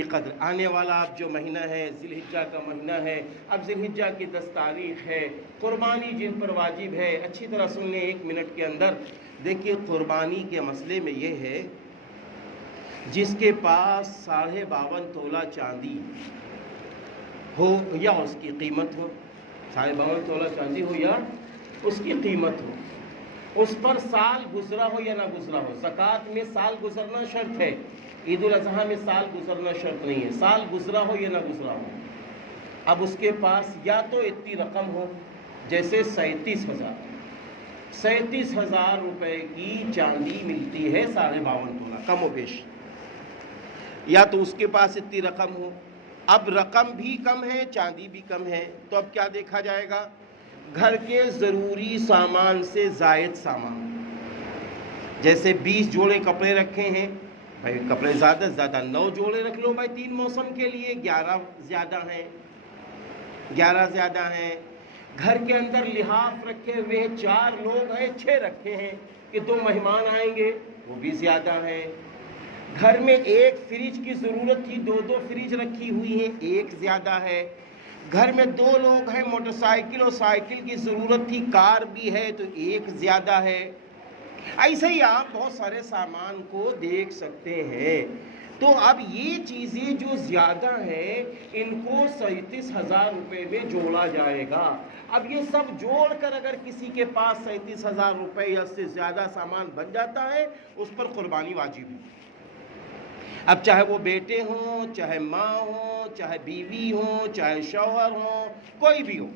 की कदर। आने वाला अब जो महीना है ज़िलहिज्जा का महीना है, अब ज़िलहिज्जा की 10 तारीख़ है, क़ुरबानी जिन पर वाजिब है, अच्छी तरह सुन लें 1 मिनट के अंदर। देखिए क़ुरबानी के मसले में ये है, जिसके पास 52.5 तोला चांदी हो या उसकी कीमत हो, 52.5 तोला चांदी हो या उसकी कीमत हो, उस पर साल गुजरा हो या ना गुजरा हो। ज़कात में साल गुजरना शर्त है, ईद उल अज़हा में साल गुजरना शर्त नहीं है, साल गुजरा हो या ना गुजरा हो। अब उसके पास या तो इतनी रकम हो, जैसे 37,000 रुपए की चांदी मिलती है 52.5 तोला कम व बेश, या तो उसके पास इतनी रकम हो। अब रकम भी कम है, चांदी भी कम है, तो अब क्या देखा जाएगा? घर के ज़रूरी सामान से ज़ायद सामान, जैसे 20 जोड़े कपड़े रखे हैं भाई, कपड़े ज़्यादा से ज़्यादा 9 जोड़े रख लो भाई 3 मौसम के लिए, 11 ज़्यादा हैं। घर के अंदर लिहाफ रखे हुए 4 लोग हैं, 6 रखे हैं कि 2 मेहमान आएंगे, वो भी ज़्यादा हैं। घर में 1 फ्रिज की ज़रूरत थी, 2 फ्रिज रखी हुई हैं, 1 ज़्यादा है। घर में 2 लोग हैं, मोटरसाइकिल और साइकिल की ज़रूरत थी, कार भी है, तो 1 ज़्यादा है। ऐसे ही आप बहुत सारे सामान को देख सकते हैं। तो अब ये चीज़ें जो ज़्यादा हैं, इनको 37,000 रुपये में जोड़ा जाएगा। अब ये सब जोड़कर अगर किसी के पास 37,000 रुपये या उससे ज़्यादा सामान बन जाता है, उस पर कुर्बानी वाजिब है। अब चाहे वो बेटे हों, चाहे माँ हो, चाहे बीवी हो, चाहे शौहर हो, कोई भी हो,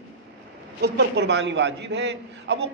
उस पर कुर्बानी वाजिब है। अब वो